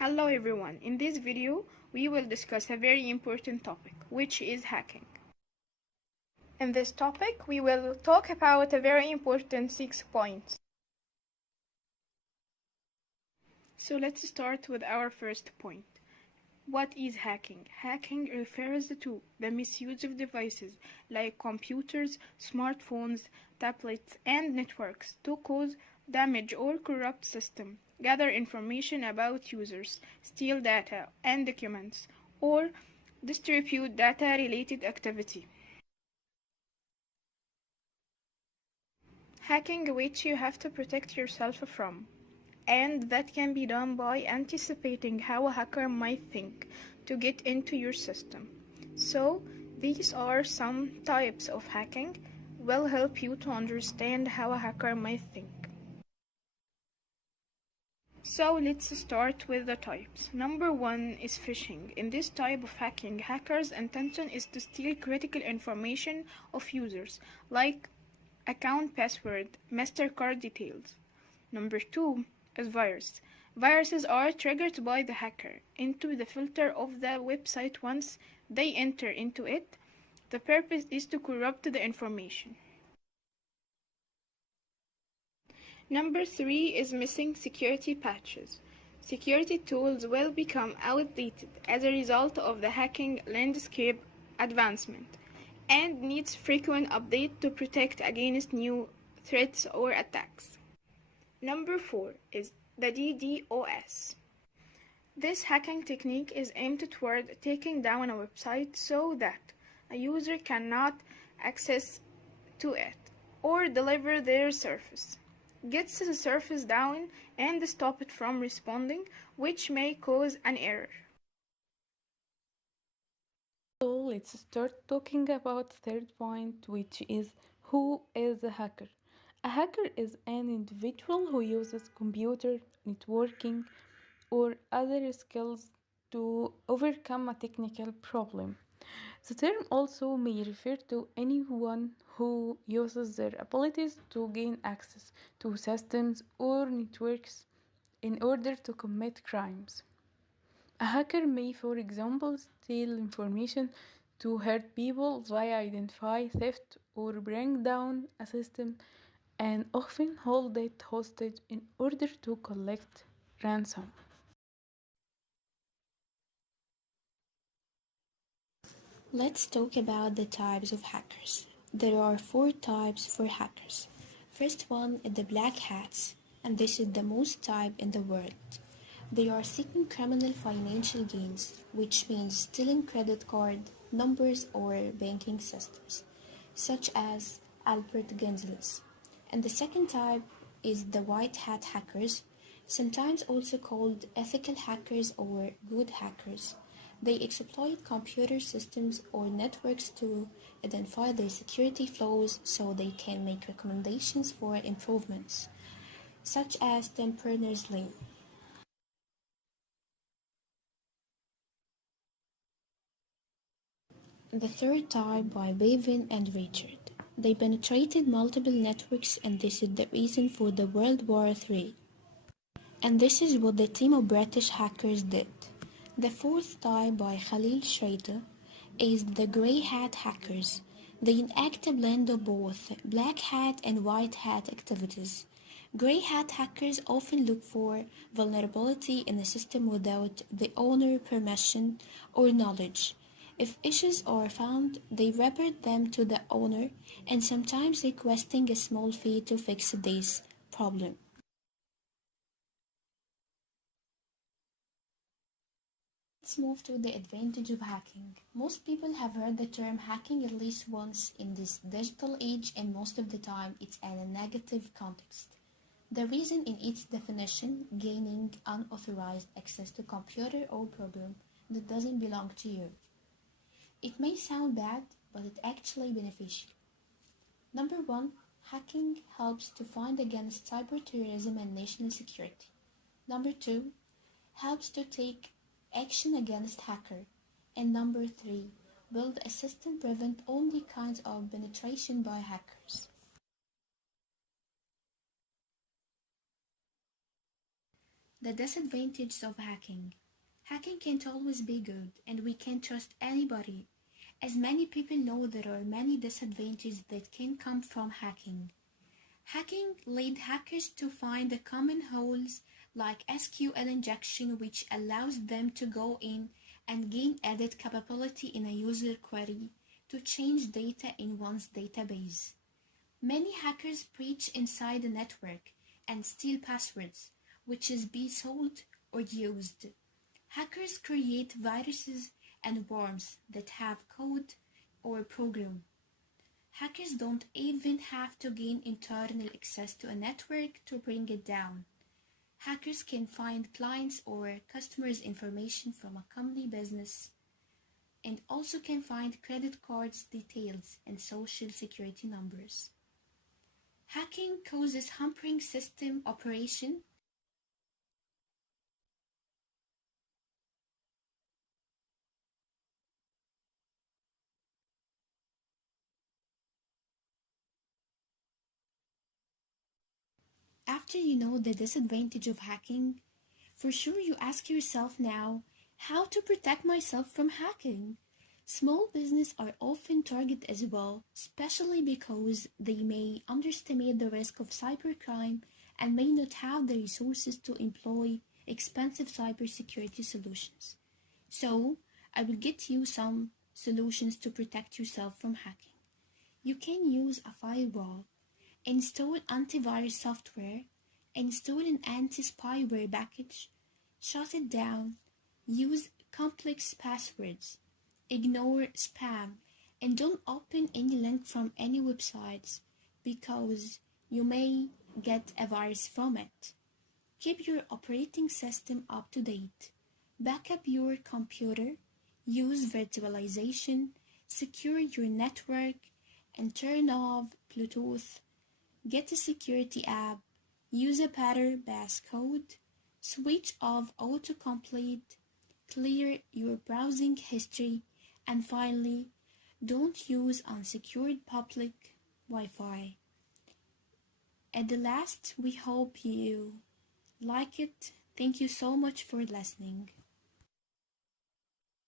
Hello everyone, in this video we will discuss a very important topic, which is hacking. In this topic we will talk about a very important 6 points. So let's start with our first point. What is hacking? Hacking refers to the misuse of devices like computers, smartphones, tablets, and networks to cause damage or corrupt system, gather information about users, steal data and documents, or distribute data-related activity. Hacking which you have to protect yourself from, and that can be done by anticipating how a hacker might think to get into your system. So these are some types of hacking will help you to understand how a hacker might think. So let's start with the types. Number 1 is phishing. In this type of hacking, hackers' intention is to steal critical information of users, like account password, MasterCard details. Number 2 is virus. Viruses are triggered by the hacker into the filter of the website. Once they enter into it, the purpose is to corrupt the information. Number 3 is missing security patches. Security tools will become outdated as a result of the hacking landscape advancement and needs frequent update to protect against new threats or attacks. Number 4 is the DDoS. This hacking technique is aimed toward taking down a website so that a user cannot access to it or deliver their service, gets the service down and stop it from responding, which may cause an error. So let's start talking about third point, which is who is a hacker. A hacker is an individual who uses computer, networking, or other skills to overcome a technical problem. The term also may refer to anyone who uses their abilities to gain access to systems or networks in order to commit crimes. A hacker may, for example, steal information to hurt people via identify theft or bring down a system and often hold it hostage in order to collect ransom. Let's talk about the types of hackers. There are 4 types for hackers. First one is the black hats, and this is the most type in the world. They are seeking criminal financial gains, which means stealing credit card numbers or banking systems, such as Albert Gonzalez. And the second type is the white hat hackers, sometimes also called ethical hackers or good hackers. They exploit computer systems or networks to identify their security flaws so they can make recommendations for improvements, such as Tim Berners-Lee. The third type by Bavin and Richard. They penetrated multiple networks, and this is the reason for the World War III. And this is what the team of British hackers did. The fourth type by Khalil Schrader is the grey hat hackers. They enact a blend of both black hat and white hat activities. Grey hat hackers often look for vulnerability in a system without the owner permission or knowledge. If issues are found, they report them to the owner and sometimes requesting a small fee to fix this problem. Let's move to the advantage of hacking. Most people have heard the term hacking at least once in this digital age, and most of the time it's in a negative context. The reason in its definition, gaining unauthorized access to computer or program that doesn't belong to you. It may sound bad, but it's actually beneficial. Number 1, hacking helps to fight against cyberterrorism and national security. Number 2, helps to take action against hacker. And number 3, build a system prevent only kinds of penetration by hackers. The disadvantages of hacking. Hacking can't always be good, and we can't trust anybody. As many people know, there are many disadvantages that can come from hacking. Hacking led hackers to find the common holes like SQL injection, which allows them to go in and gain edit capability in a user query to change data in one's database. Many hackers breach inside the network and steal passwords, which is be sold or used. Hackers create viruses and worms that have code or program. Hackers don't even have to gain internal access to a network to bring it down. Hackers can find clients or customers' information from a company business and also can find credit cards details and social security numbers. Hacking causes hampering system operation. After you know the disadvantage of hacking, for sure you ask yourself now, how to protect myself from hacking? Small business are often targeted as well, especially because they may underestimate the risk of cybercrime and may not have the resources to employ expensive cybersecurity solutions. So, I will get you some solutions to protect yourself from hacking. You can use a firewall, install antivirus software, install an anti-spyware package, shut it down, use complex passwords, ignore spam, and don't open any link from any websites because you may get a virus from it. Keep your operating system up to date. Back up your computer, use virtualization, secure your network, and turn off Bluetooth. Get a security app, use a pattern passcode, switch off autocomplete, clear your browsing history, and finally, don't use unsecured public Wi-Fi. At the last, we hope you like it. Thank you so much for listening.